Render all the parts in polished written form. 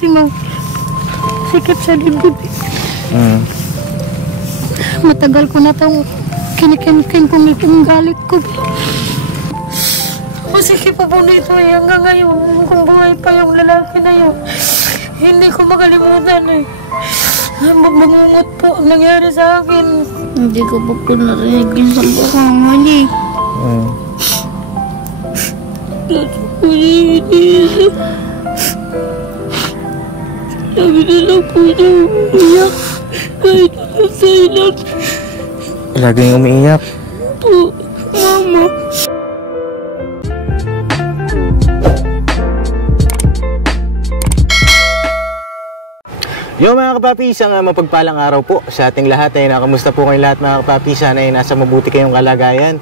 Sikip sa dibdib. Matagal ko na itong kinikin kong itong galit ko. Masikip po nito hanggang ngayon. Kung buhay pa yung lalaki na yun, hindi ko makalimutan eh. Mabangungot po ang nangyari sa akin. Hindi ko po narinig yung salbakama niya. Sabi na lang po niya umiiyak kahit nasailan. Laging umiiyak? Po, Mama. Yo mga kapapi, isang mapagpalang araw po sa ating lahat. Kamusta po kayong lahat mga kapapi? Sana ay nasa mabuti kayong kalagayan.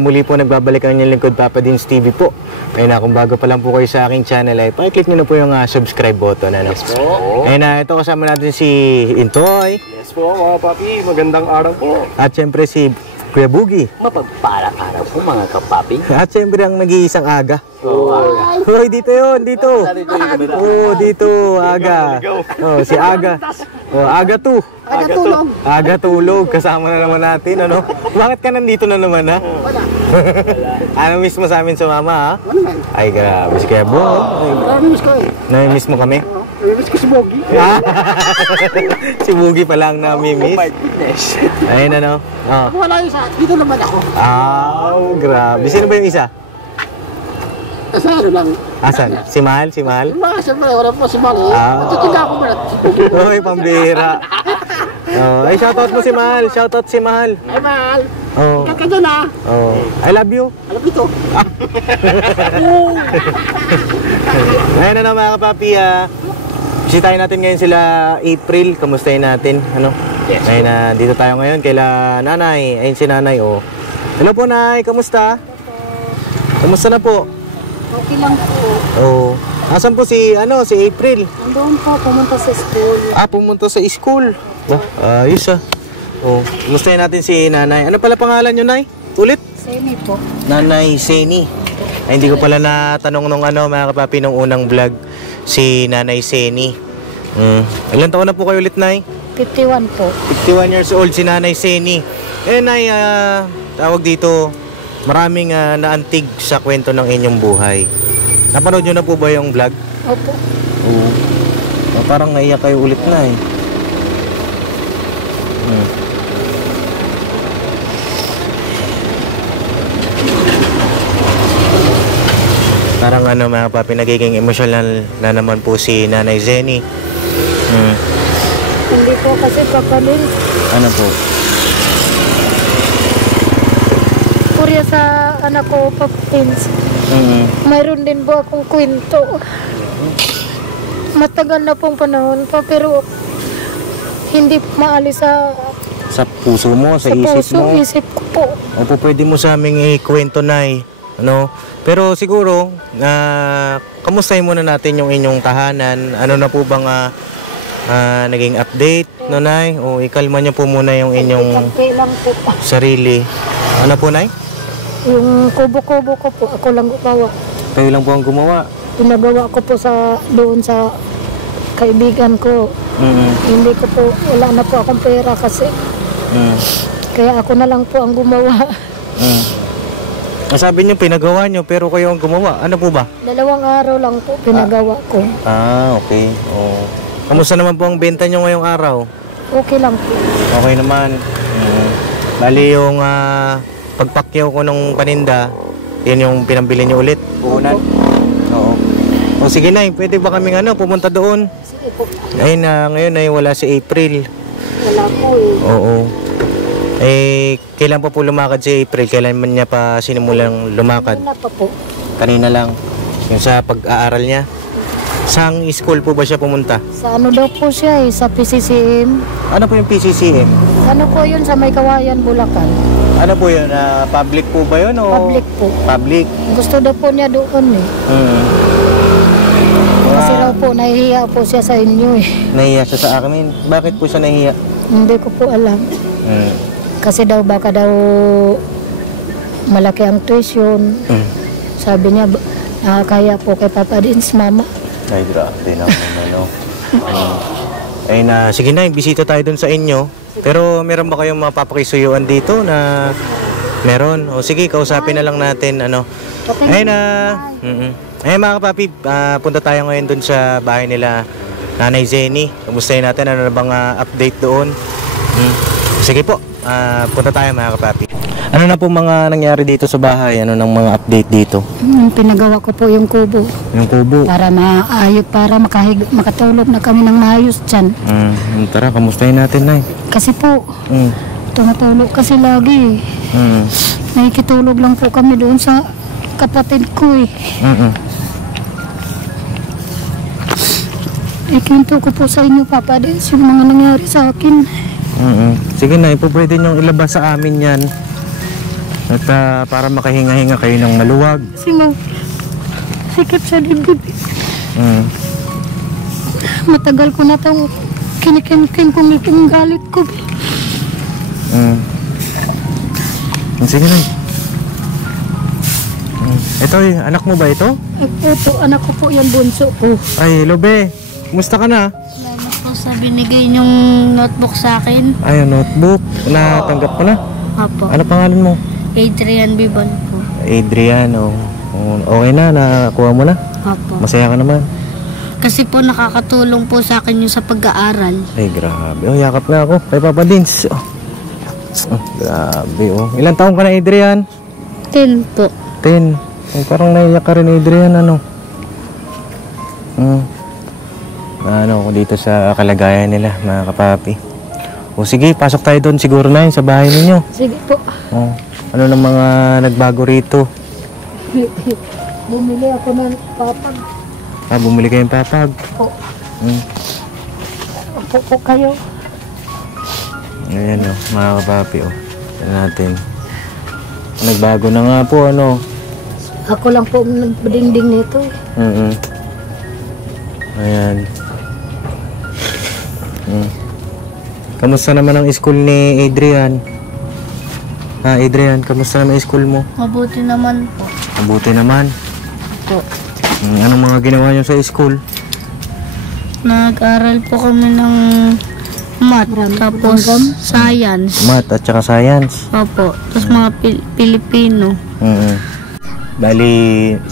Muli po nagbabalik ang inyong lingkod, Papa Dins TV po. Kung bago pa lang po kayo sa aking channel ay pakiclick nyo na po yung subscribe button. Ano? Yes po. Ito kasama natin si Intoy. Yes po mga kapapi, magandang araw po. At syempre si Kuya Boogie. Mapagpalang araw po mga kapapi. At syempre ang nag-iisang Aga. Aga. Hoy, dito yun, dito. Dito, Aga. Si Aga. Aga 2. Aga tulog. Aga tulog. Kasama na naman natin, ano? Bakit ka nandito na naman, ha? Wala. Ano miss mo sa amin sumama, ha? Wala. Ay, grabe. Si Kuya Bo. Miss ko eh. Nami-miss mo kami? Miss ko si Bogie. Si Boogie pa lang nami-miss. Oh my goodness. Ayun, ano? Wala yung isa. Dito naman ako. Grabe. Sino ba yung isa? Kasi ano lang. Asan? Si Mahal? Si Mahal? Siyempre, wala po si Mali. Natitinda ako ba si Bogie? Uy, pambira. Ay, shoutout mo si Mahal. Shoutout si Mahal. Ay, Mahal. Oh. Ikat ka dyan ah. Oh. I love you. Alam ito. Ngayon na mga kapapi, bisitahin natin ngayon sila April. Kamustahin natin, ano? Yes. Ngayon na dito tayo ngayon kaila Nanay. Ayun si Nanay, oh. Hello po, Nay. Kamusta? Kamusta na po? Okay lang po. Oh. Asan po si April? Andun po, pumunta sa school. Pumunta sa school. Ayos Oh, kamustahin natin si Nanay. Ano pala pangalan niyo, Nay? Ulit? Seni po. Nanay Seni. Ay, hindi ko pala natanong nung mga kapapi nung unang vlog si Nanay Seni. Ilan taon na po kayo ulit, Nay? 51 po. 51 years old si Nanay Seni. Nay, tawag dito, maraming naantig sa kwento ng inyong buhay. Napanood nyo na po ba yung vlog? Opo. Oo. Parang naiyak kayo ulit, Nay. Parang mga papi, nagiging emotional na naman po si Nanay Seni. Hindi po kasi papalit. Ano po? Kurya sa anak ko, Papins. Mayroon din po akong kwento. Matagal na pong panahon pa, pero hindi maalis sa puso mo, sa isip puso, mo. isip ko po. Opo, pwede mo sa aming ikwento, Nay. Ano? Pero siguro, kamustahin muna natin yung inyong tahanan. Ano na po bang naging update, no, Nay? O ikalma niyo po muna yung inyong Okay lang po. sarili. Ano po, Nay? Yung kubo-kubo ko po, ako lang gumawa. Kayo lang po ang gumawa. Pinagawa ko po doon sa kaibigan ko. Hindi ko po, wala na po akong pera kasi. Kaya ako na lang po ang gumawa. Sabi niyo pinagawa niyo pero kayo ang gumawa. Ano po ba? 2 araw lang po pinagawa ko. Okay. Oh. Kamusta naman po ang benta niyo ngayong araw? Okay lang po. Okay naman. Bali yung pagpakyaw ko ng paninda, yun yung pinambili niyo ulit. Puhunan. Oo. O sige, Nay, pwede ba kaming pumunta doon? Sige po. Ayun ngayon ay wala si April. Wala po eh. Oo. Kailan pa po lumakad si April? Kailan man niya pa sinimulang lumakad? Wala pa po. Kanina lang. Yung sa pag-aaral niya. Saang school po ba siya pumunta? Sa ano daw po siya sa PCCM. Ano po yung PCCM? Ano po yun sa May Kawayan, Bulacan? Ano po yun? Public po ba yun? O? Public po. Public? Gusto daw po niya doon eh. Kasi raw po, nahihiya po siya sa inyo eh. Nahihiya siya sa akin. Bakit po siya nahihiya? Hindi ko po alam. Kasi daw baka daw malaki ang tuition. Sabi niya, kaya po kay Papa Dins, Mama. Ay, grabe naman, ano. Ay, sige na, bisita tayo dun sa inyo. Pero meron ba kayong mapapakisuyuan dito na meron? O sige, kausapin na lang natin, ano. Ay na. Ay mga kapapi, punta tayo ngayon dun sa bahay nila Nanay Zenny. Kamustahin natin, ano na bang update doon. Sige po, punta tayo mga kapapi. Ano na po mga nangyari dito sa bahay? Ano nang mga update dito? Pinagawa ko po yung kubo. Yung kubo? Para makatulog na kami ng maayos dyan. Tara, kamustahin natin, Nay. Kasi po, tumatulog kasi lagi. Nakikitulog lang po kami doon sa kapatid ko eh. Ikinto ko po sa inyo, Papa Dins, yung mga nangyari sa akin. Sige na, pwede niyong ilabas sa amin yan. At para makahinga-hinga kayo ng maluwag. Kasi sikip sa dibdib. Matagal ko na itong kinikin kong itong galit ko. Sige na. Ito, anak mo ba ito? Ito, anak ko po yan, bunso ko. Ay, Lobe. Kumusta ka na? Salamat po sa binigay niyong notebook sa akin. Ay, notebook. Natanggap ko na. Apo. Ano pangalan mo? Adrian Biban po. Adrian, okay na, nakuha mo na? Apo. Masaya ka naman? Kasi po nakakatulong po sa akin yung sa pag-aaral. Ay, grabe. Yakap na ako kay Papa Dins. Grabe, Ilang taong ka na, Adrian? 10 po. 10. Parang naiyak ka rin, Adrian, ano? Ano ako dito sa kalagayan nila, mga kapapi. Sige, pasok tayo doon siguro na yun sa bahay ninyo. Sige po. Ano ng mga nagbago rito? Bumili ako ng papag. Bumili kayong papag? Po. Po kayo. Ayan mga kapapi, Tignan natin. Nagbago na nga po, ano? Ako lang po nagbadingding nito. Ayan. Kamusta naman ang school ni Adrian? Adrian, kamusta naman ang school mo? Mabuti naman po. Mabuti naman. Po. Anong mga ginawa niyo sa school? Nag-aral po kami ng math, tapos science. Math at saka science. Opo. Tapos mga Pilipino. Bali,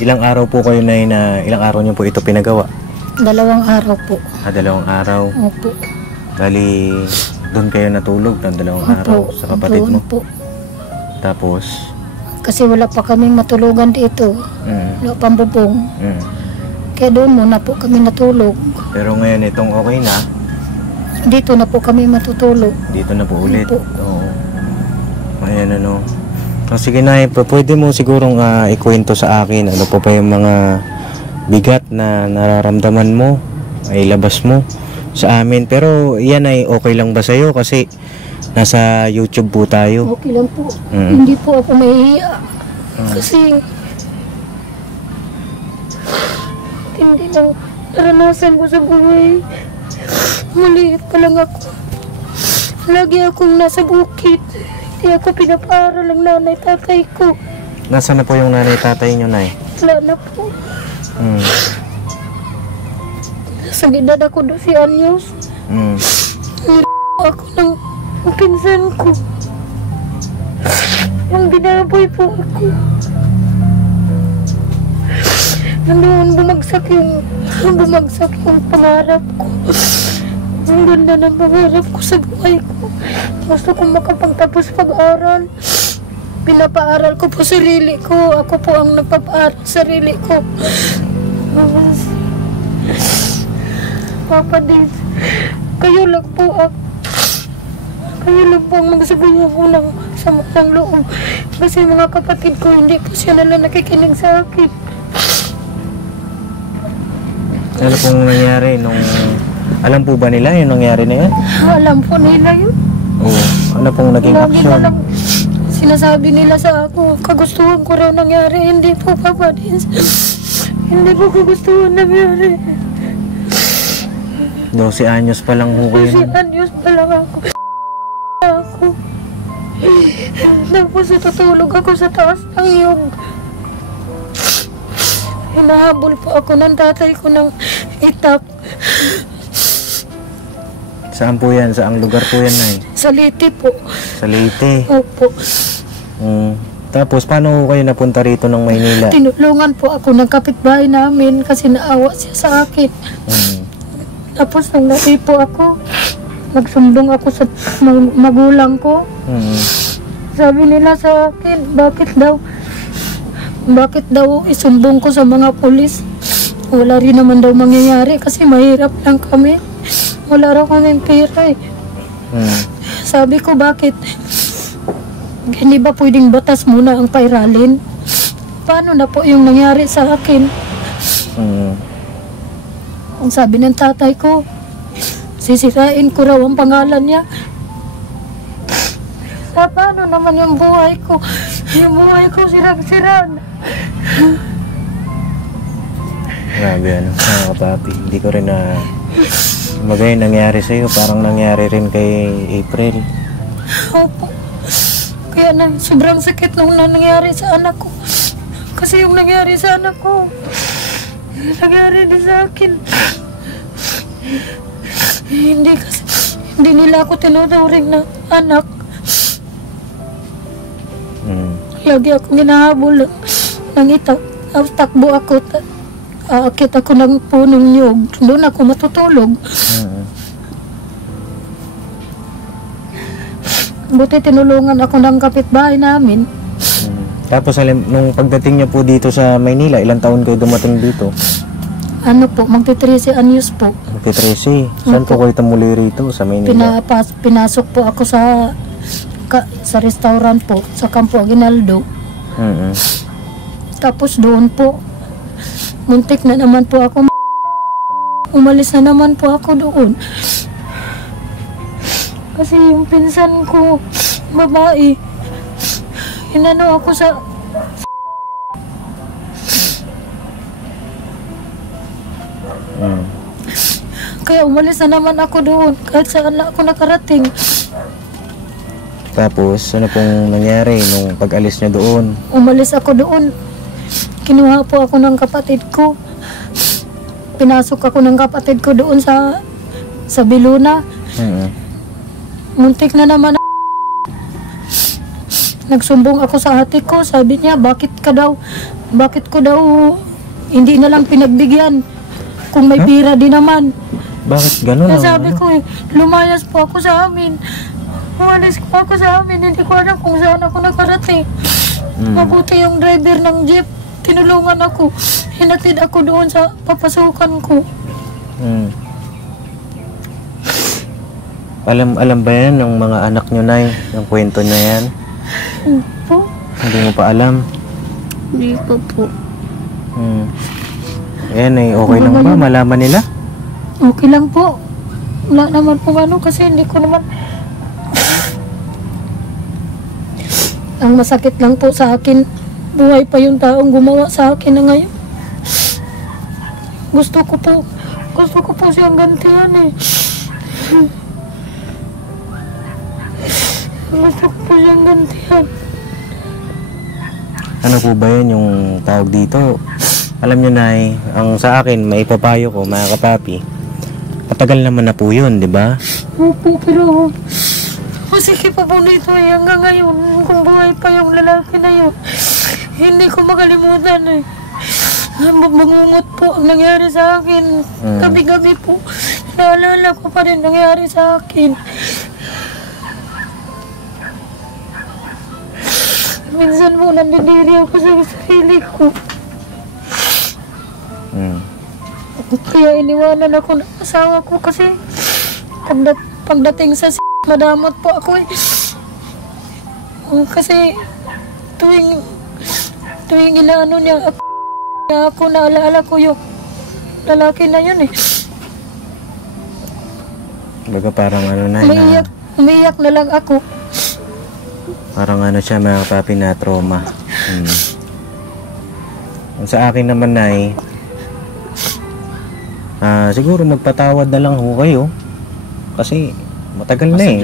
ilang araw po kayo na ilang araw niyo po ito pinagawa? 2 araw po. 2 araw. Opo. Bali, doon kayo natulog ng 2 araw sa kapatid mo. Po. Tapos? Kasi wala pa kaming matulugan dito. Wala pang bubong. Kaya doon muna po kami natulog. Pero ngayon itong okay na? Dito na po kami matutulog. Dito na po ulit? Po. Oo. Ayan, ano. Sige na, pwede mo sigurong ikwento sa akin ano po pa yung mga bigat na nararamdaman mo, ay labas mo sa amin. Pero yan ay okay lang ba sa'yo? Kasi nasa YouTube po tayo. Okay lang po. Hindi po ako mahihiya. Kasi hindi lang naranasan ko sa buhay. Maliit pa lang ako. Lagi akong nasa bukid. Hindi ako pinapaaral ng nanay tatay ko. Nasaan na po yung nanay tatay nyo, Nay? Wala na po. Sa gitna ako 12 anyos. Ako ng pinsan ko. Yung binaboy po ako. Noon bumagsak yung pangarap ko. Ang ganda ng pangarap ko sa buhay ko. Gusto kong makapagtapos pag-aral. Pinapaaral ko po sarili ko. Ako po ang nagpapaaral sarili ko. Papa Dins, kayo lang po ang magsabihan ko ng sama ng loob. Kasi mga kapatid ko, hindi po siya nalang nakikinig sa akin. Ano pong nangyari nung... Alam po ba nila yung nangyari na yan? Alam po nila yun. Oo. Ano pong naging Lagi action? na lang sinasabi nila sa ako, kagustuhan ko raw nangyari. Hindi po, Papa Dins. Hindi po kagustuhan nangyari. 12 anyos pa lang ho kayo. 12 anyos pa lang ako. Tapos tutulog ako sa taas ng iyong. Hinahabol po ako ng tatay ko ng Itap. Saan po yan? Saang lugar po yan, Nay? Sa Leyte po. Sa Leyte. Opo. Tapos, paano kayo napunta rito ng Maynila? Tinulungan po ako ng kapitbahay namin kasi naawa siya sa akin. Tapos nang po ako, nagsumbong ako sa magulang ko. Sabi nila sa akin, bakit daw isumbong ko sa mga pulis? Wala rin naman daw mangyayari kasi mahirap lang kami. Wala raw kaming pera eh. Sabi ko, bakit? Hindi ba pwedeng batas muna ang pairalin? Paano na po yung nangyari sa akin? Ang sabi ng tatay ko, sisirain ko raw ang pangalan niya. Sa paano naman yung buhay ko? Yung buhay ko sirang-siraan. Grabe, ano, mga kapapi. Hindi ko rin na... Magay nangyari sa'yo, parang nangyari rin kay April. Opo. Kaya sobrang sakit nung nangyari sa anak ko. Kasi yung nangyari sa anak ko, nangyari din sa akin. Hindi nila ako tinuturing na anak. Lagi akong ginahabol ng itak. Takbo ako. Aakit ako ng punong niyog. Doon ako matutulog. Buti tinulungan ako ng kapitbahay namin. Tapos nung pagdating niya po dito sa Maynila, ilang taon kayo dumating dito? Ano po, magti-13 anyos po. Magti-13. Saan po kayo tumuli rito sa Maynila? Pinasok po ako sa restaurant po, sa Campo Aguinaldo. Tapos doon po, muntik na naman po ako. Umalis na naman po ako doon. Kasi yung pinsan ko, babae, inano ako sa... Kaya umalis na naman ako doon, kahit saan na ako nakarating. Tapos, ano pong nangyari nung pag-alis niya doon? Umalis ako doon. Kinuha po ako ng kapatid ko. Pinasok ako ng kapatid ko doon sa Biluna. Muntik na naman. Nagsumbong ako sa ate ko. Sabi niya, bakit ko daw hindi na lang pinagbigyan kung may pira din naman. Bakit gano'n? Sabi ko, lumayas po ako sa amin. Umalis po ako sa amin. Hindi ko alam kung saan ako nakarating. Mabuti yung driver ng jeep. Tinulungan ako. Hinatid ako doon sa papasukan ko. Alam ba yan ng mga anak nyo, Nay? Yung kwento na yan? Po? Hindi mo pa alam? Hindi ko po. Ayan eh, okay lang ba? Malaman nila? Okay lang po. Wala naman po kasi hindi ko naman... Ang masakit lang po sa akin, buhay pa yung taong gumawa sa akin na ngayon. Gusto ko po siyang gantihan eh. Gusto ko po siyang gantihan. Ano po ba yun yung tawag dito? Alam nyo, Nay, ang sa akin, maipapayo ko, mga kapapi, matagal naman na po yun, di ba? Opo, pero masiki pa po nito hanggang ngayon kung buhay pa yung lalaki na yun. Hindi ko makalimutan eh. Bangungot po ang nangyari sa akin. Gabi-gabi po. Naalala ko pa rin nangyari sa akin. Minsan po nandidiri ako sa sarili ko. Kaya iniwanan ako ng asawa ko kasi pagdating sa madamot po ako eh. Kasi tuwing inaano niya ako naalala ko yung lalaki na yun eh. Baga parang ano na Umiyak na lang ako. Parang ano siya, mga kapapi, na trauma. Sa akin naman, Nay, siguro magpatawad na lang ho kayo. Kasi matagal na eh.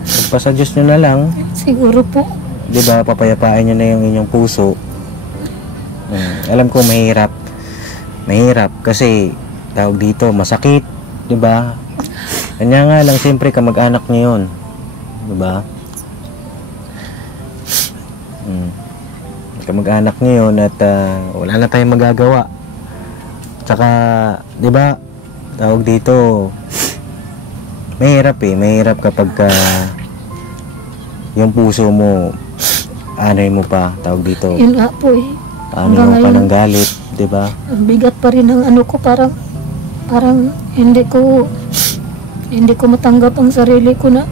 Pagpasa Diyos nyo na lang. Siguro po. Diba, papayapain nyo na yung inyong puso. Alam ko mahirap. Mahirap kasi tawag dito, masakit, 'di ba? Kanya nga lang siyempre kamag-anak niyo 'yon. 'Di ba? Kamag-anak niyo 'yon at wala na tayong magagawa. Tsaka, 'di ba? Tawag dito, mahirap kapag yung puso mo anay mo pa, tawag dito. Yun nga po eh. Ano mo pa ng galit, 'di ba? Ang bigat pa rin ng ano ko, parang hindi ko matanggap ang sarili ko na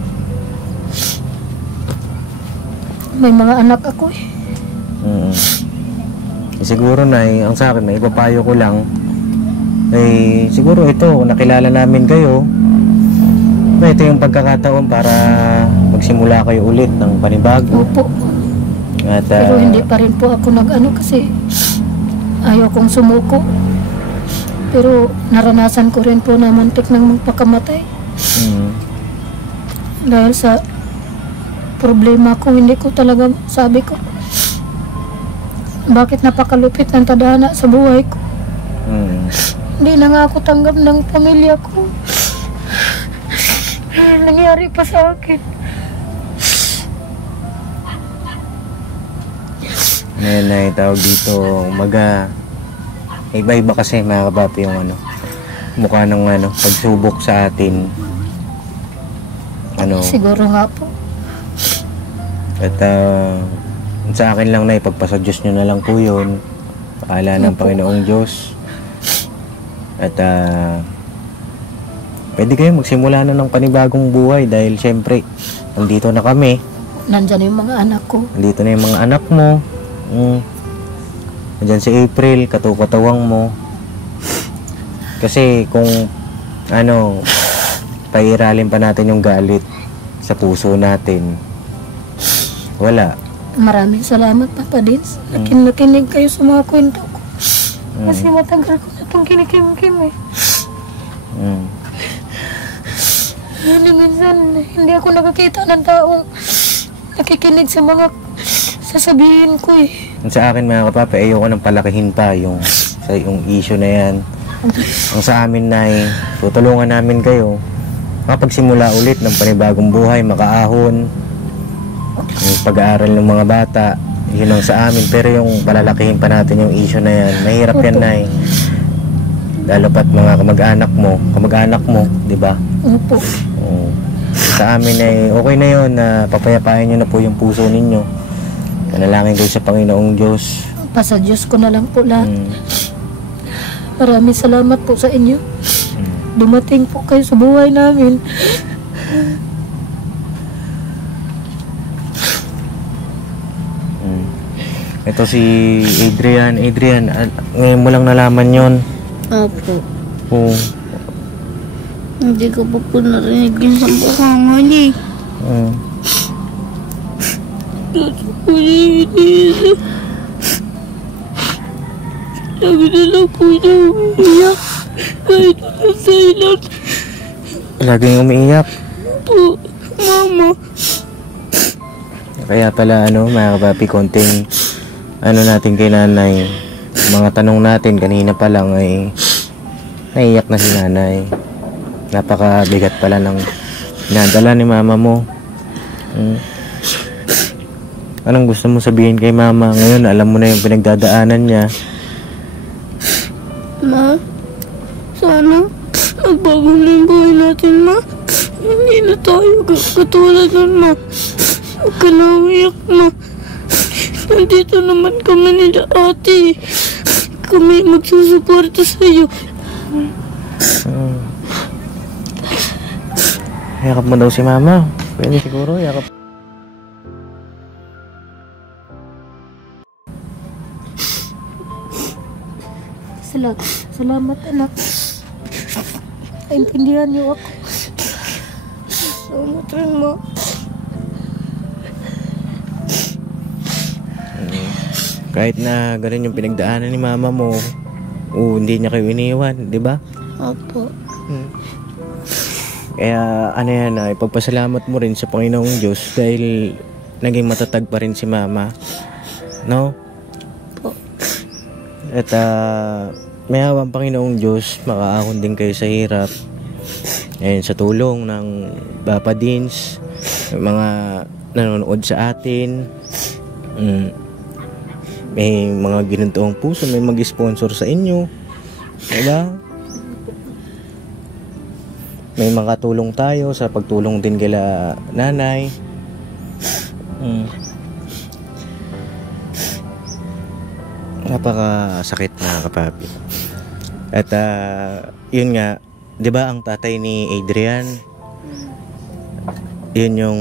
may mga anak ako eh. Siguro na ang sa akin, may ipapayo ko lang siguro ito, nakilala namin kayo, ito yung pagkakataon para magsimula kayo ulit ng panibago. Opo. At, pero hindi pa rin po ako nag-ano kasi ayaw kong sumuko. Pero naranasan ko rin po na muntik nang magpakamatay. Dahil sa problema ko, hindi ko talaga sabi ko bakit napakalupit ng tadhana sa buhay ko. Hindi na nga ako tanggap ng pamilya ko. Nangyari pa sa akin. Ngayon tawag dito, iba-iba kasi mga kapapi yung mukha ng pagsubok sa atin. Siguro nga po. At sa akin lang na ipagpasa Diyos nyo na lang po yun. Pakala ng Panginoong Diyos. At pwede kayo magsimula na ng panibagong buhay dahil syempre nandito na kami. Nandyan yung mga anak ko. Nandito na yung mga anak mo. Nandyan si April, katukatawang mo. Kasi kung pairalin pa natin yung galit sa puso natin, wala. Maraming salamat, Papa Dins. Nakinig kayo sa mga kwento ko. Kasi matagal ko na itong kinikim-kim eh. Minsan, hindi ako nakakita ng taong nakikinig sa mga sasabihin ko eh. Sa akin mga kapapa, ayoko nang palakihin pa yung issue na yan. Ang sa amin na tutulungan namin kayo makapagsimula ulit ng panibagong buhay, makaahon, yung pag-aaral ng mga bata, yun ang sa amin. Pero yung palalakihin pa natin yung issue na yan, mahirap yan na lalo pat mga kamag-anak mo, di ba? Opo. Sa amin okay na yun na papayapain nyo na po yung puso ninyo. Panalangin kayo sa Panginoong Diyos. Pasa Diyos ko na lang po lahat. Maraming salamat po sa inyo. Dumating po kayo sa buhay namin. Ito si Adrian. Ngayon mo lang nalaman yon. Opo. Oo. Hindi ko pa po narinig yung sa bukangan eh. Sabi na lang po niya umiiyak. Kahit na silent. Laging umiiyak. Po, Mama. Kaya pala mga kapapi, konting natin kay nanay. Mga tanong natin kanina pa lang naiyak na si nanay. Napakabigat pala ng nadala ni mama mo. Anong gusto mo sabihin kay mama? Ngayon alam mo na yung pinagdadaanan niya. Ma, sana magbago na yung buhay natin, Ma. Hindi na tayo katulad nun, Ma. Huwag ka na umiyak, Ma. Nandito naman kami nila ate. Kami magsusuporta sa'yo. Yakap mo daw si mama. Pwede siguro, yakap. Salamat anak. Naintindihan niyo ako. Salamat rin, Ma. Kahit na ganun yung pinagdaanan ni mama mo, hindi niya kayo iniwan, di ba? Opo. Kaya ipagpasalamat mo rin sa Panginoong Diyos dahil naging matatag pa rin si mama. No? Po. At may awang Panginoong Diyos, makaahon din kayo sa hirap. Ayun, sa tulong ng Papa Dins, mga nanonood sa atin. May mga ginuntuang puso, may mag-sponsor sa inyo. Diba? May makatulong tayo sa pagtulong din kila nanay. Napakasakit na kapapi. At yun nga, 'di ba ang tatay ni Adrian, yun yung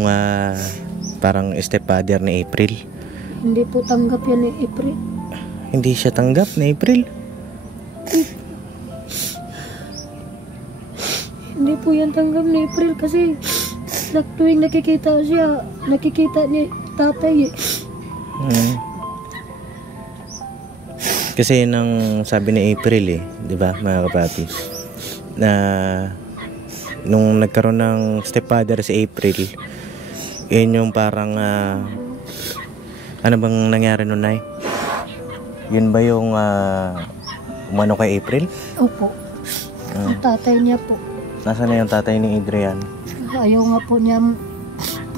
parang stepfather ni April. Hindi po tanggap yan ni April. Hindi siya tanggap ni April. Hindi po yan tanggap ni April kasi tuwing nakikita siya, nakikita ni tatay eh. Kasi yun ang sabi ni April eh, 'di ba mga kapapi? Na nung nagkaroon ng stepfather si April, yun yung parang ano bang nangyari nun, Nay? Yun ba yung umano kay April? Opo. Ang tatay niya po. Nasaan na yung tatay ni Adrian? Ayaw nga po niya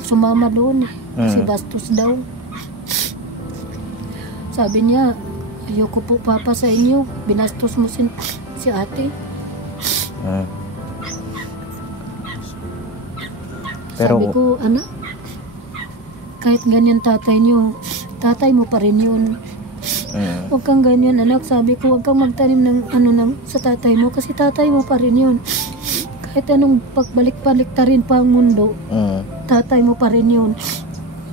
sumama doon eh. Kasi bastos daw. Sabi niya, ayoko po papa sa inyo. Binastos mo si ate. Pero, sabi ko, anak, kahit ganyan tatay niyo, tatay mo pa rin yun. Huwag kang ganyan, anak. Sabi ko, huwag kang magtanim ng sa tatay mo kasi tatay mo pa rin yun. Kahit anong pagbalik-balik ta rin pa ang mundo, tatay mo pa rin yun.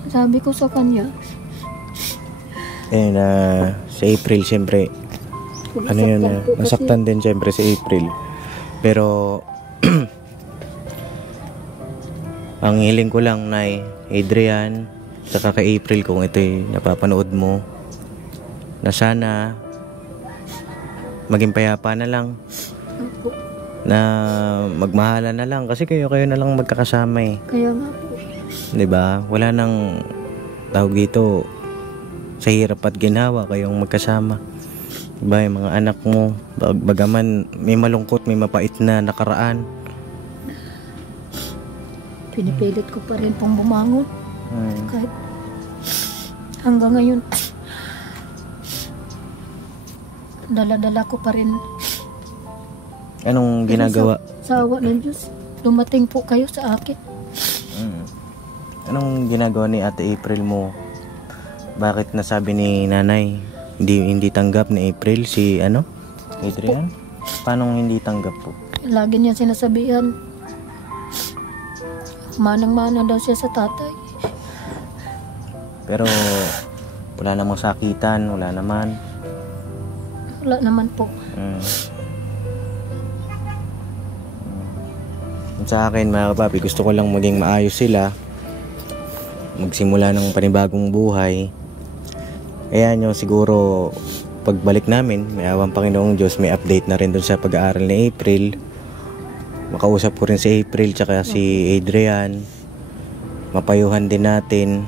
Sabi ko sa kanya. And si April, siyempre, ano yun, nasaktan din siyempre si April. Pero, ang hiling ko lang, Nay, Adrian, saka kay April, kung ito'y napapanood mo, na sana maging payapa na lang, na magmahala na lang, kasi kayo na lang magkakasama eh. Kaya nga po. 'Di ba? Wala nang tawag dito, sa hirap at ginawa kayong magkasama. Diba, yung mga anak mo, bagaman may malungkot, may mapait na nakaraan, pinipilit ko pa rin pong bumangon. Kahit hanggang ngayon, dala-dala ko pa rin. Anong ginagawa? Sa awa ng Diyos, dumating po kayo sa akin. Anong ginagawa ni Ate April mo? Bakit nasabi ni nanay hindi tanggap ni April si Adrian? Paano hindi tanggap po? Lagi niya sinasabihan, manang-mana daw siya sa tatay. Pero wala namang sakitan, wala naman. Wala naman po. Sa akin mga kapapi, gusto ko lang maging maayos sila, magsimula ng panibagong buhay. Kaya nyo siguro pagbalik namin, may awang Panginoong Diyos, may update na rin dun sa pag-aaral ni April. Makausap ko rin si April tsaka si Adrian, mapayuhan din natin.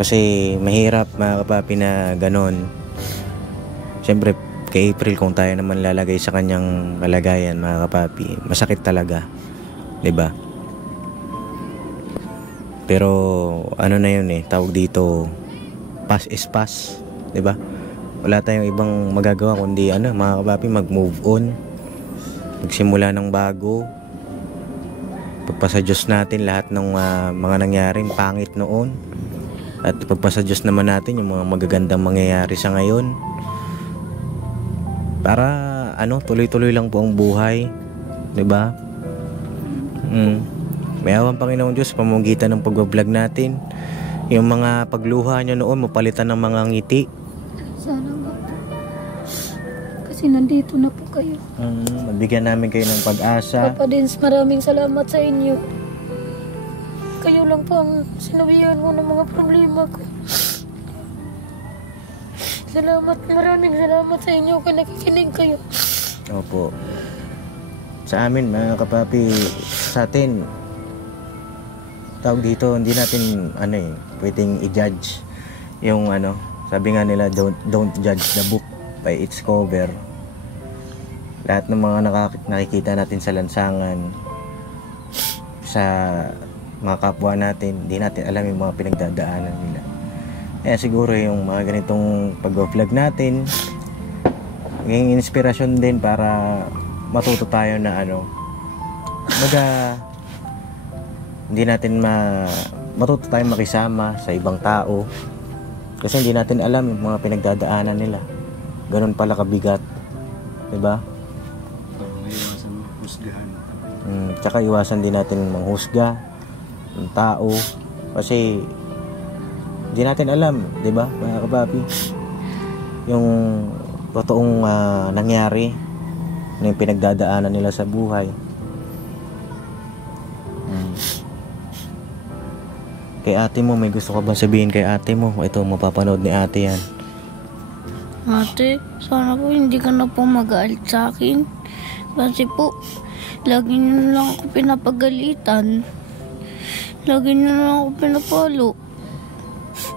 Kasi mahirap mga kapapi na ganon. Siyempre kay April, kung tayo naman lalagay sa kanyang kalagayan mga kapapi, masakit talaga, 'di ba? Pero ano na yun tawag dito, pass is pass, 'di ba? Wala tayong ibang magagawa kundi mga kapapi, mag-move on, magsimula ng bago, pagpasa Diyos natin lahat ng mga nangyaring pangit noon, at pagpasa Diyos naman natin yung mga magagandang mangyayari sa ngayon, para tuloy-tuloy lang po ang buhay, 'di ba? May awang Panginoong Diyos sa pamamagitan ng pagbablog natin, yung mga pagluha nyo noon mapalitan ng mga ngiti. Sana nga po. Kasi nandito na po kayo. Mabigyan namin kayo ng pag-asa. Papa Dins, maraming salamat sa inyo. Kayo lang po ang sinabihan ko ng mga problema ko. Salamat, maraming salamat sa inyo kung nakikinig kayo. Opo. Sa amin mga kapapi, sa atin, tawag dito, hindi natin pwedeng i-judge yung sabi nga nila, don't judge the book by its cover. lahat ng mga nakikita natin sa lansangan, sa mga kapwa natin, hindi natin alam yung mga pinagdadaanan nila. Kaya siguro yung mga ganitong pag-vlog natin, maging inspirasyon din para matuto tayo na hindi natin matuto tayong makisama sa ibang tao kasi hindi natin alam yung mga pinagdadaanan nila. Ganun pala kabigat, diba? Iwasan husgahan. Tsaka iwasan din natin manghusga ng tao kasi hindi natin alam, diba mga kapapi, yung totoong nangyari, yung pinagdadaanan nila sa buhay. Kay ate mo, may gusto ka bang sabihin kay ate mo? Ito, mapapanood ni ate yan. Ate, sana po hindi ka na po mag-aalit sa akin. Kasi po, lagi niyo na lang ako pinapagalitan. Lagi niyo na lang ako pinapalo.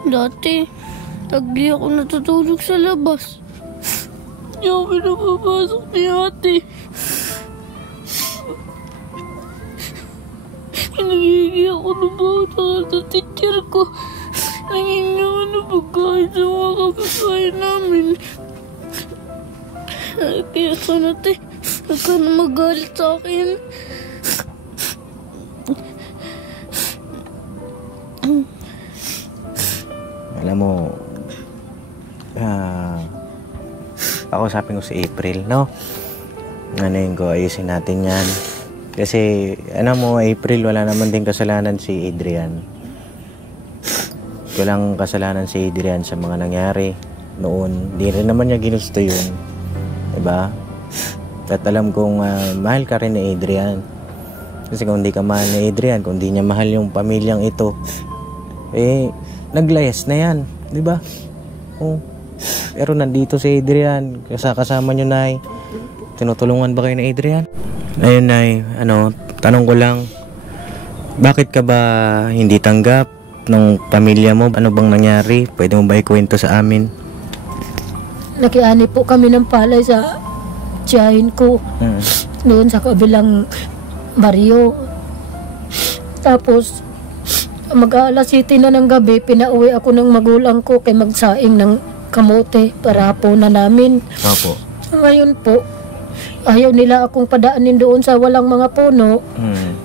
Dati, lagi ako natutulog sa labas. Hindi ako pinapapasok ni ate. Nagiging ako ng bata sa teacher ko. Naging naman na pagkain sa mga kapitbahay namin. Kaya sana huwag ka na magalit sa akin. Alam mo, kausapin ko si April, no? Ano ko, ayusin natin yan. Kasi, mo, April, wala naman din kasalanan si Adrian. Walang kasalanan si Adrian sa mga nangyari noon. Di rin naman niya ginusto yun. Diba? At alam kong mahal ka rin ni Adrian. Kasi kung di ka mahal ni Adrian, kung di niya mahal yung pamilyang ito, naglayas na yan. Diba? Oh. Pero nandito si Adrian, kasama nyo, Nay. Tinutulungan ba kayo ni Adrian? Ayun, Nay, tanong ko lang, bakit ka ba hindi tanggap ng pamilya mo? Ano bang nangyari? Pwede mo ba ikwento sa amin? Nakiani po kami ng palay sa tiyahin ko. Doon sa kabilang baryo. Tapos, mag-aalas 7 na ng gabi, pinauwi ako ng magulang ko kay magsaing ng kamote para hapunan namin. Opo. Ngayon po, ayaw nila akong padaanin doon sa walang mga puno.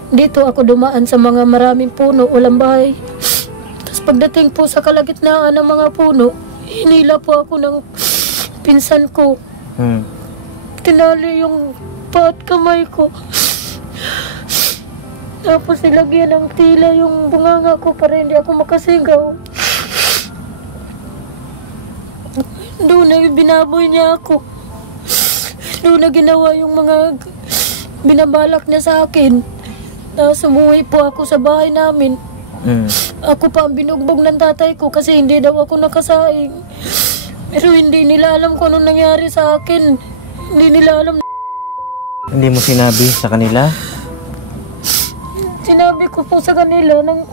Dito ako dumaan sa mga maraming puno, walang bahay. Tapos pagdating po sa kalagitnaan ng mga puno, hinila po ako ng pinsan ko. Tinali yung paat kamay ko. Tapos nilagyan ng tila yung bunganga ko para hindi ako makasigaw. Doon na binaboy niya ako. Doon na ginawa yung mga binabalak niya sa akin. Tapos umuwi po ako sa bahay namin. Ako pa ang binugbog ng tatay ko kasi hindi daw ako nakasaing. Pero hindi nila alam kung anong nangyari sa akin. Hindi nila alam. Hindi mo sinabi sa kanila? Sinabi ko po sa kanila nang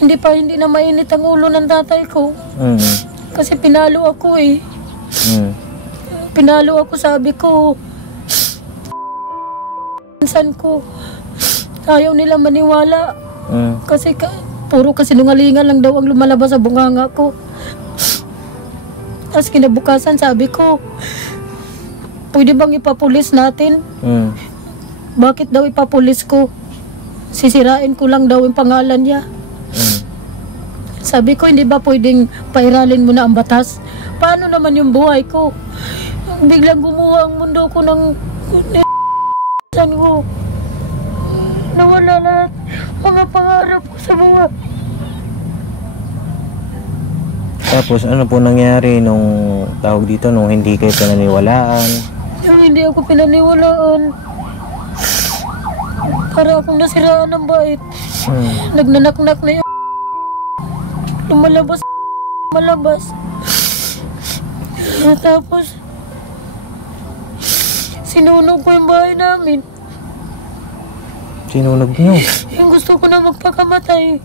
hindi na mainit ang ulo ng tatay ko. Kasi pinalo ako eh. Pinalo ako, sabi ko. Pinsan ko. Ayaw nila maniwala. Kasi puro kasinungalingan lang daw ang lumalabas sa bunganga ko. Tapos kinabukasan sabi ko, pwede bang ipapulis natin? Bakit daw ipapulis ko? Sisirain ko lang daw yung pangalan niya. Sabi ko, hindi ba pwedeng pairalin mo na ang batas? Paano naman yung buhay ko? Biglang gumawa ang mundo ko ng saan ko. Nawala lahat mga pangarap ko sa buhay. Tapos ano po nangyari nung tawag dito, nung hindi kayo pinaniwalaan? Nung hindi ako pinaniwalaan, para akong nasiraan ng bait. Nagnanaknak na yung lumalabas malabas. Tapos sinunog ko yung bahay namin. Sinunog niyo? Yung gusto ko na magpakamatay.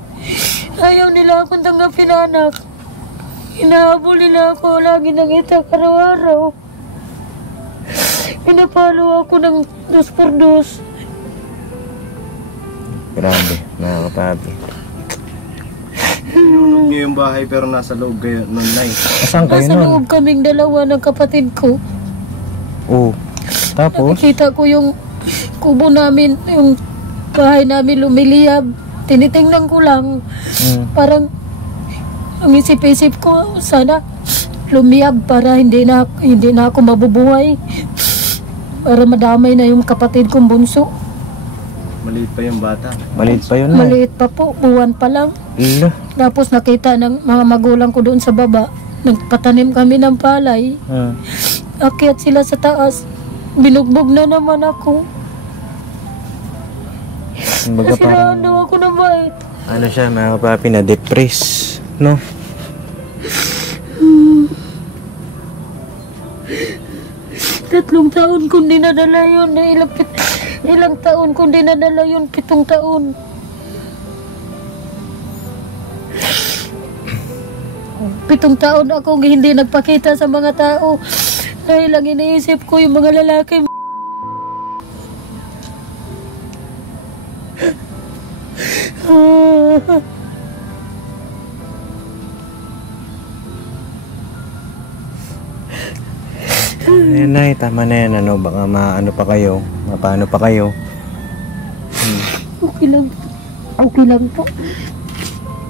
Ayaw nila akong tanggapin, anak. Hinahabol nila ako lagi ng itak araw-araw. Pinapalo ako ng 2x2. Grabe, mga kapapi. Nilunod niyo yung bahay pero nasa loob kayo nun, Nay. Saan kayo Nasa nun? loob kaming dalawa ng kapatid ko. Oo. Tapos? Nakikita ko yung kubo namin, yung bahay namin lumiliyab. Tinitingnan ko lang. Parang ang isip-isip ko, sana lumiyab para hindi na ako mabubuhay. Para madamay na yung kapatid kong bunso. Maliit pa yung bata. Maliit pa yun, Nay. Maliit pa po, buwan pa lang. Ila. Tapos nakita ng mga magulang ko doon sa baba. Nagpatanim kami ng palay. Akyat sila sa taas. Binugbog na naman ako. Kumbaga Nasiraan parang, daw ako ng bait. ano siya, mga kapapi, na-depress. No? Tatlong taon kong dinadala yun. Ilang taon kong dinadala yun. 7 taon. Pitong taon akong hindi nagpakita sa mga tao. Dahil lang iniisip ko yung mga lalaki. Ayan, Nay, tama na yan. Ano, baka maano pa kayo. Mapaano pa kayo. Okay lang. Okay lang po.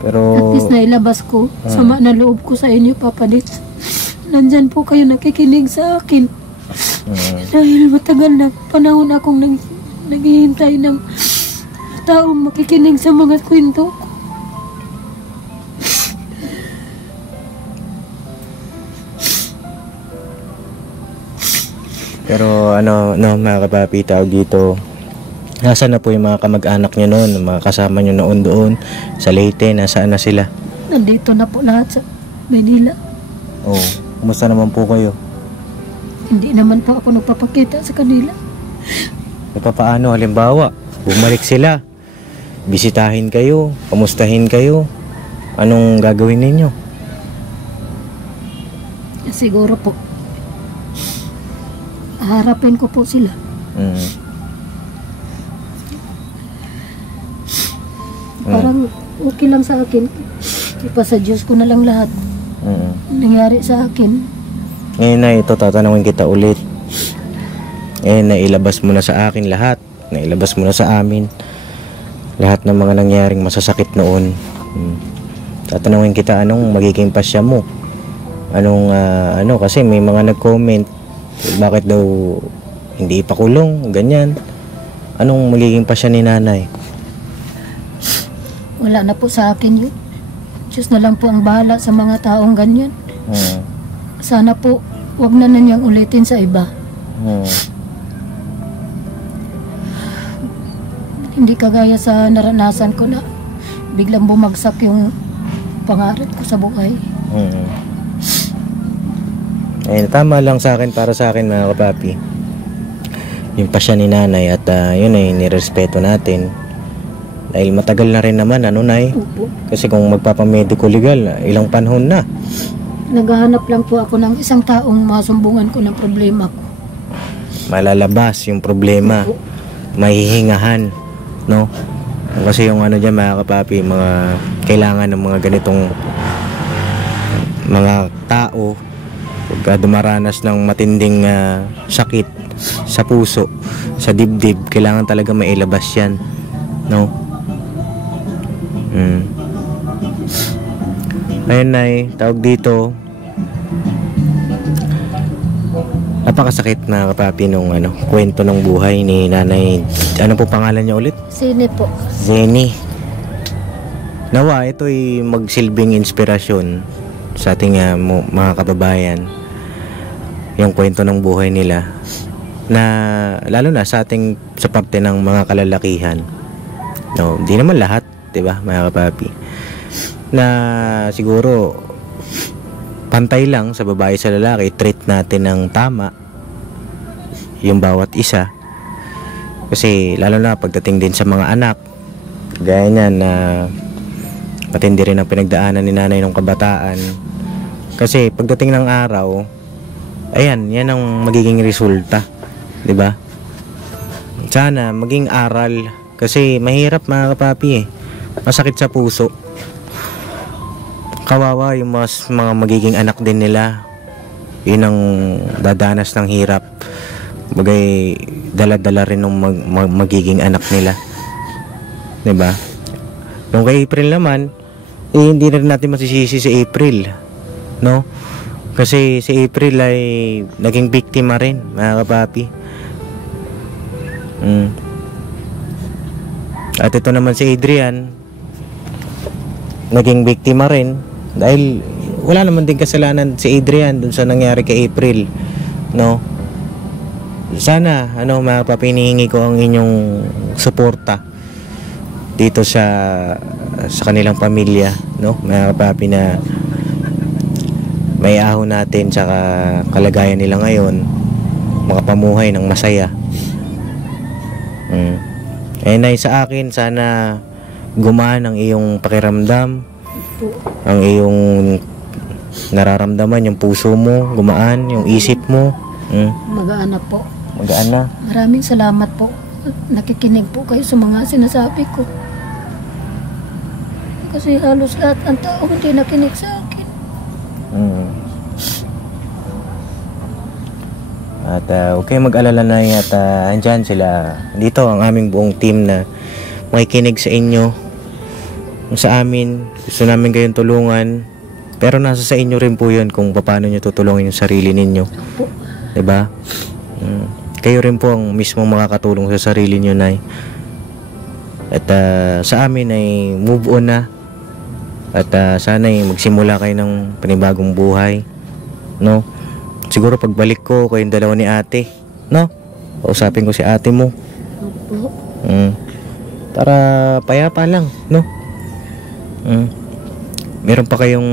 Pero, At least nailabas ko. Sama na loob ko sa inyo, Papa Nitz. Nandyan po kayo nakikinig sa akin. Dahil matagal na panahon akong naghihintay ng taong makikinig sa mga kwento ko. pero ano, no, mga kapapi, tawag dito. Nasaan na po yung mga kamag-anak nyo noon, mga kasama nyo noon doon sa Leyte? Nasaan na sila? Nandito na po lahat sa Manila. Oh, kumusta naman po kayo? Hindi naman po ako nagpapakita sa kanila. E papaano, halimbawa, bumalik sila, bisitahin kayo, kamustahin kayo, anong gagawin ninyo? Siguro po, harapin ko po sila. Parang okay lang sa akin. Ipasa Diyos ko na lang lahat. Nangyari sa akin. Ngayon na ito, tatanungin kita ulit. Nailabas mo na sa akin lahat. Nailabas mo na sa amin lahat ng mga nangyaring masasakit noon. Tatanungin kita, anong magiging pasya mo? Anong, kasi may mga nag-comment, bakit daw hindi ipakulong, ganyan. Anong magiging pasya ni nanay? Wala na po sa akin yun. Diyos na lang po ang bahala sa mga taong ganyan. Sana po, wag na niyang ulitin sa iba. Hindi kagaya sa naranasan ko na biglang bumagsak yung pangarap ko sa buhay. Ayun, tama lang sa akin, para sa akin, mga kapapi, yung pasya ni nanay, at yun ay nirespeto natin dahil matagal na rin naman, ano, Nay? Opo. Kasi kung magpapamedico legal, ilang panahon na. Naghahanap lang po ako ng isang taong masumbungan ko ng problema ko. Malalabas yung problema, mahihingahan, no? Kasi yung ano dyan, mga kapapi, mga kailangan ng mga ganitong mga tao pagka dumaranas ng matinding sakit sa puso, sa dibdib, kailangan talaga mailabas yan, no? Ayun, Nay, tawag dito, napakasakit, na kapapi, nung kwento ng buhay ni nanay. Ano po pangalan niya ulit? Sine po. Zeni. Nawa, ito'y magsilbing inspirasyon sa ating mga kababayan, yung kwento ng buhay nila, na lalo na sa parte ng mga kalalakihan, no, di naman lahat, 'di ba, mga kapapi, na siguro pantay lang sa babae sa lalaki, treat natin ng tama yung bawat isa. Kasi lalo na pagdating din sa mga anak, gaya niyan, na matindi rin ang pinagdaanan ni nanay nung kabataan. Kasi pagdating ng araw, ayan, yan ang magiging resulta 'di ba? Sana maging aral kasi mahirap mga kapapi eh. Masakit sa puso. Kawawa yung mga magiging anak din nila. Yun ang dadanas ng hirap. Bagay dala-dala rin ng magiging anak nila. 'Di ba? Yung kay April naman, hindi rin natin masisisi si April, no? Kasi si April ay naging biktima rin, mga kapapi. At ito naman si Adrian, naging biktima rin dahil wala naman din kasalanan si Adrian dun sa nangyari kay April, no? Sana mga kapapi, hinihingi ko ang inyong suporta dito sa kanilang pamilya, no? Mga kapapi, na may ahon natin sa kalagayan nila ngayon, makapamuhay ng masaya. Nay, sa akin sana gumaan ang iyong pakiramdam, ang iyong nararamdaman, yung puso mo gumaan, yung isip mo. Magaan na po. Magaan na. Maraming salamat po. Nakikinig po kayo sa mga sinasabi ko. Kasi halos lahat ng tao hindi nakinig sa akin. At huwag kayong mag-alala na at andyan sila. Dito ang aming buong team na makikinig sa inyo. Sa amin, gusto namin kayong tulungan. Pero nasa sa inyo rin po yun kung paano nyo tutulungin yung sarili ninyo. Diba? Kayo rin po ang mismong makakatulong sa sarili nyo, Nay. At sa amin ay move on na. At sana ay magsimula kayo ng panibagong buhay, no? Siguro pagbalik ko kayong dalawa ni ate, no? Kausapin ko si ate mo. Opo. Para payapa lang, no? Meron pa kayong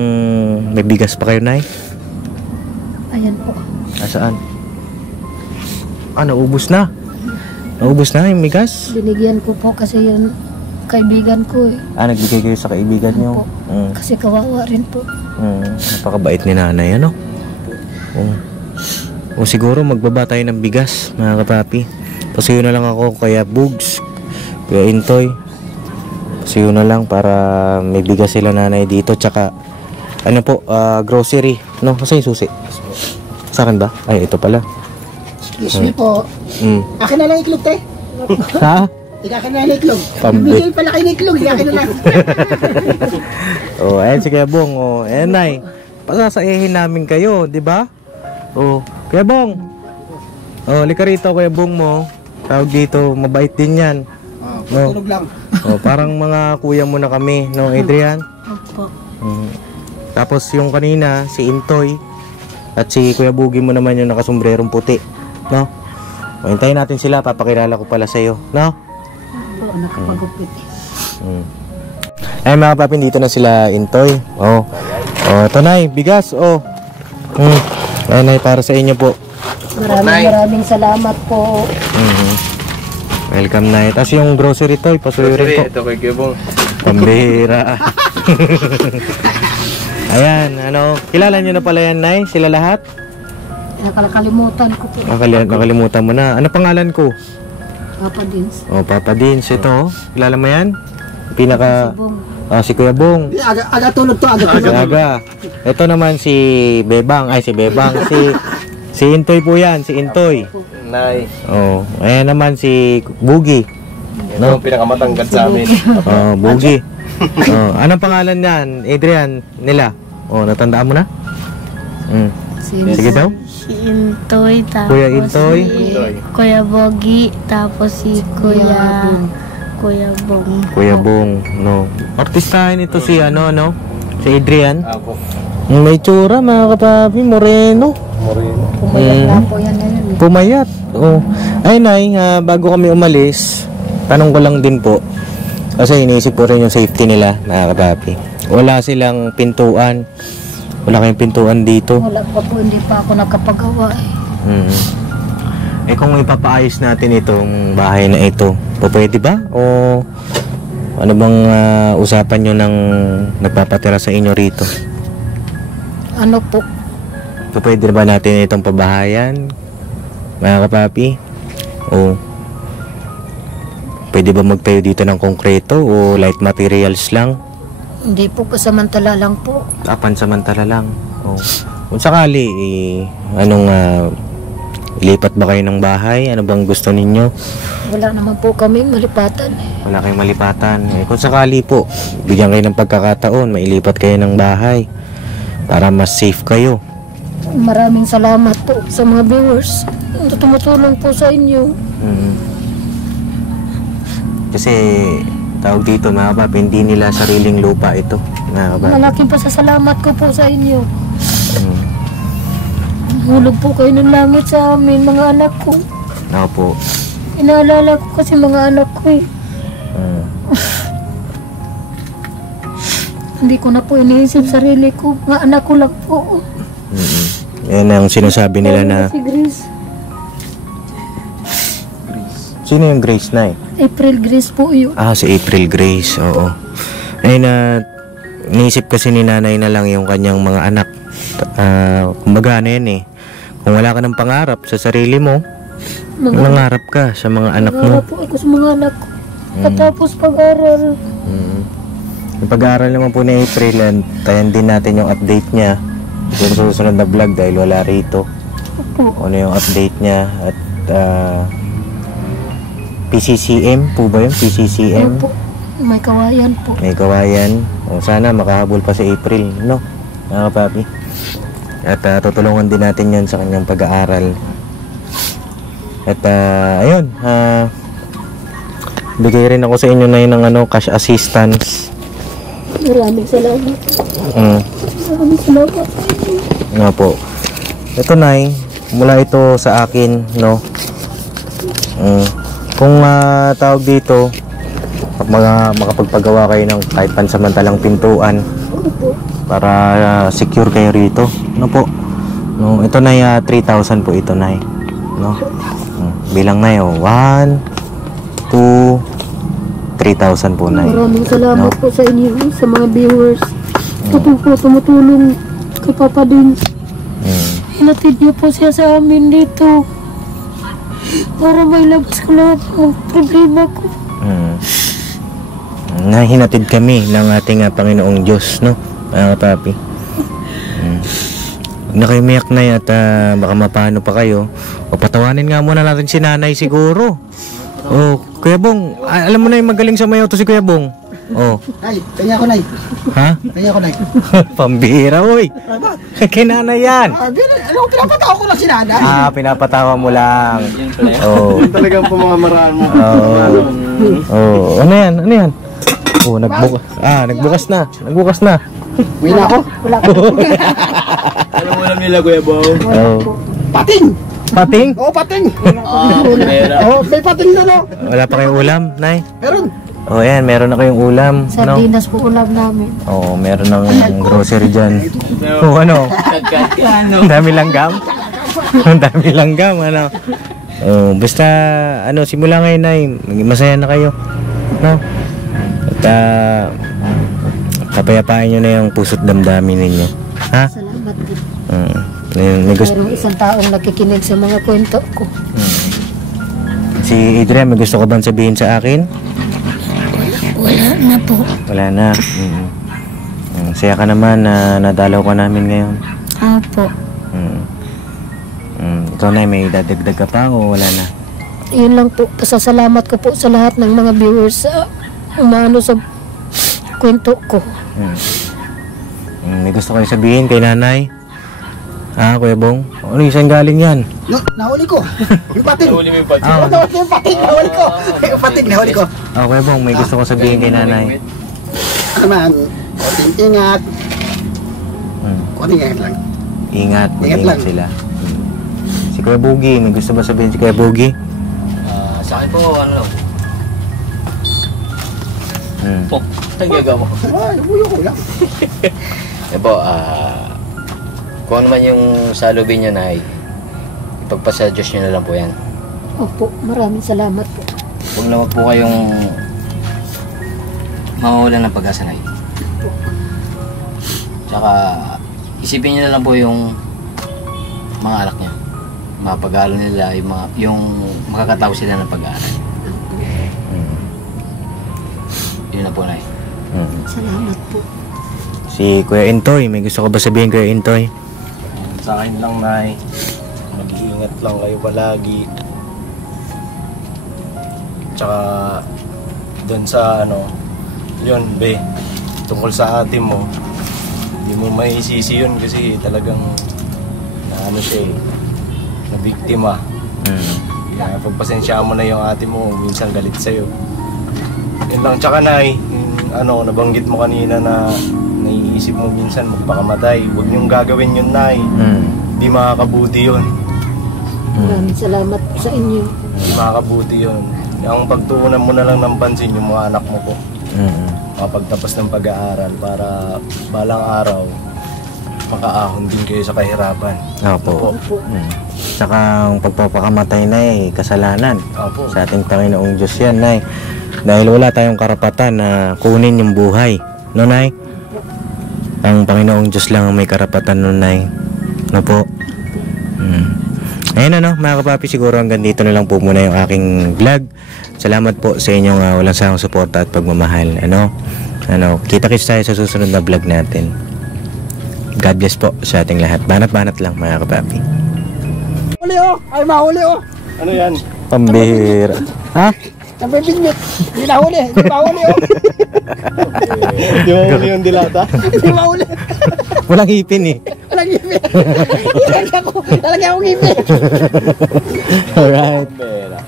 may bigas pa kayo, Nay? Ayan po. Saan? Naubos na. Naubos na yung bigas? Binigyan ko po kasi yun kaibigan ko eh. Nagbigay kayo sa kaibigan nyo? Kasi kawawa rin po. Napakabait ni nanay, ano? O siguro magbaba tayo ng bigas, mga kapapi. Pasuyo na lang ako kaya Bugs, kaya Intoy. Pasuyo na lang para may bigas sila nanay dito. Tsaka, grocery. No? Kasi yung susi. Sa akin ba? Ay, ito pala. Excuse me po. Akin na lang iklog, te. Ha? Akin na lang iklog. Pambit. Nabigay pala kayo ng iklog. Akin na lang. Ayan si Kuya Bong. Ayan, Nay. Pasasayahin namin kayo, di ba? Kuya Bong. Lika rito, Kuya Bong mo. Tawag dito, mabait din yan. No? Tulog lang. Parang mga kuya mo na kami, no, Adrian? Opo. Tapos yung kanina, si Intoy. At si Kuya Bugi mo naman yung nakasombrerong puti, no? Hintayin natin sila, papakilala ko pala sa'yo, no? Opo, nakapagupit. Ay mga papin, dito na sila Intoy. Ito, Nay, bigas. Ay, Nay, para sa inyo po. Maraming salamat po. Welcome, Nay. Tapos yung grocery toy, pasuyo rin po. Ito kay Kibong. Pambihira. Ayan, kilala nyo na pala yan, Nay? Sila lahat? Nakalimutan ko po. Nakalimutan mo na. Ano pangalan ko? Papa Dins. Papa Dins. Ito, kilala mo yan? Pinaka... Bong. si Kuya Bong. Aga tulog to, aga tulog. Aga. Ito naman si Bebang. Si Intoy po yan, si Intoy. Nay. Ayan naman si Bugi. Ito ang pinakamatangkad sa amin. Bugi. Anong pangalan niyan? Adrian, nila. Natandaan mo na? Sige daw. Si Intoy, tapos Kuya Intoy. si Kuya Bogi, tapos si Kuya Bong. Kuya Bong, no. Artistahin ito si si Adrian. Ako. May tsura, mga kapapi, moreno. Pumayat na po yan ngayon eh. Pumayat. Ay, Nay, bago kami umalis, tanong ko lang din po. Kasi iniisip ko rin yung safety nila, mga kapapi. Wala silang pintuan. Wala kayong pintuan dito. Wala pa po, hindi pa ako nakapagawa eh. Kung ipapaayos natin itong bahay na ito, pwede ba? O ano bang usapan nyo ng nagpapatira sa inyo rito? Ano po? Pwede ba natin itong pabahayan, mga kapapi? Oh. Pwede ba magtayo dito ng konkreto o light materials lang? Hindi po, pasamantala lang po. Pansamantala lang. Oh. Kung sakali, anong ilipat ba kayo ng bahay? Ano bang gusto ninyo? Wala naman po kami malipatan. Wala kayong malipatan. Kung sakali po, bigyan kayo ng pagkakataon, mailipat kayo ng bahay para mas safe kayo. Maraming salamat po sa mga viewers na tumutulong po sa inyo. Kasi tawag dito mga kapap, hindi nila sariling lupa ito. Mga kapap. Malaking pasasalamat ko po sa inyo. Hulog po kayo ng langit sa amin, mga anak ko. Ako po. Inaalala ko kasi mga anak ko eh. Hindi ko na po iniisip sarili ko. Mga anak ko lang po. Yan ang sinasabi nila na... Si Grace. Sino yung Grace na April Grace po yun. Si April Grace, oo. Ayun niisip kasi ni nanay na lang yung kanyang mga anak. Kumbaga ano yan kung wala ka ng pangarap sa sarili mo, mangarap ka sa mga anak mo. Mangarap po ako sa mga anak ko. Katapos pag-aral. Yung pag-aaral naman po ni April, tayan din natin yung update niya. Yung susunod na vlog dahil wala rito. Ano yung update niya at PCCM po ba yun? PCCM? Opo. May kawayan po. May kawayan. Sana makahabol pa si April, no? Mga kapapi. At tutulungan din natin yan sa kanyang pag-aaral. At ayun, bigay rin ako sa inyo na yun ng cash assistance. Maraming salamat. Maraming salamat. Nga po. Ito mula ito sa akin, no? Kung tawag dito, makapagpagawa kayo ng kahit pansamantalang pintuan para secure kayo rito, no po? No, ito 3,000 po ito no? Bilang 1, 2, 3,000 po Maraming salamat po sa inyo, sa mga viewers. Tumutulong kay Papa din. Hinatid niyo po siya sa amin dito para may labas ko lahat ng problema ko. Nahinatid kami ng ating Panginoong Diyos, no? Mga kapapi. Huwag na kayo miyak at baka mapano pa kayo. O patawanin nga muna natin si nanay siguro. Kuya Bong, alam mo na yung magaling sa mayaw to si Kuya Bong. Nay, kaya ako, Nay. Ha? Kaya ako, Nay. Pambira, oy. Kinana yan. Ano, pinapatawa ko lang si nanay. Pinapatawa mo lang. Talagang pamamaraan mo. Ano yan? Ano yan? Nagbukas na. May na ako. Alam mo lang nila, Kuya Bong. Pating! Pating? Oo, pating! May pating na, no? Wala pa kayong ulam, Nay? Meron. Ayan, meron na kayong ulam, no? Sardinas po ulam namin. Meron ng grocery dyan. Ano? Ang dami langgam? Ang dami langgam, ano? Basta, simula ngayon, Nay, masaya na kayo, no? At, kapayapain nyo na yung puso't damdamin ninyo. Ha? Salamat din. Mayroong isang taong nakikinig sa mga kwento ko. Si Adrian, may gusto ka bang sabihin sa akin? Wala na po. Wala na. Saya ka naman na nadalaw ka namin ngayon. Opo. Ikaw na, may dadagdag ka pa o wala na? Yun lang po. Pasasalamat ko po sa lahat ng mga viewers sa umano sa kwento ko. May gusto kayo sabihin kay nanay? Kuya Bong? Ano yung galing yan? No, nahuli ko. Yung pating. Nahuli mo yung pating. Yung pating, nahuli ko. Yung pating, nahuli ko. Kuya Bong, may gusto ko sabihin kay nanay. Ano man, konting ingat. Konting ingat lang. Ingat Ingat lang. sila. Si Kuya Boogie, may gusto ba sabihin si Kuya Boogie? Sa akin po, Tagaga mo. Nabuyo ko lang. Kung ano man yung salubin nyo na ipagpasa Diyos nyo na lang po yan. Opo, maraming salamat po. Huwag po kayong mawawalan ng pag-asa na Tsaka isipin nyo na lang po yung mga anak nyo. mapag-aaral nila, yung makakatapos sila ng pag-aaral. Yun na po, Nay. Salamat po. Si Kuya Intoy, may gusto ko ba sabihin, Kuya Intoy? Sa akin lang, Nay. Mag-iingat lang kayo palagi. Tsaka doon sa yun, be, tungkol sa ate mo, hindi mo maisisi yun kasi talagang siya na biktima. Kaya pagpasensya mo na yung ate mo, minsan galit sa'yo. Yun lang, tsaka Nay, nabanggit mo kanina na naiisip mo minsan magpakamatay. Huwag niyong gagawin yun, Nay. Di makakabuti yun. Maraming salamat sa inyo. Di makakabuti yun. Ang pagtuunan mo na lang ng pansin yung mga anak mo po. Makapagtapos ng pag-aaral para balang araw makaahon din kayo sa kahirapan. Opo. Saka ang pagpapakamatay na kasalanan Opo. sa ating Panginoong Diyos yan, Nay. Dahil wala tayong karapatan na kunin yung buhay. No, Nay? Ang Panginoong Diyos lang ang may karapatan nun, Nay. No po? Ayun mga kapapi, siguro hanggang dito na lang po muna yung aking vlog. Salamat po sa inyong walang sawang suporta at pagmamahal. Kita-kits tayo sa susunod na vlog natin. God bless po sa ating lahat. Banat-banat lang mga kapapi. Huli ay mahuli Ano yan? Pambihira. Ha? Nabibigmit. Hindi mahuli Di mo huli yung dilata? Hindi mahuli. Walang ipin Walang ngipin. Lalagyan ko ngipin. Alright. Pera.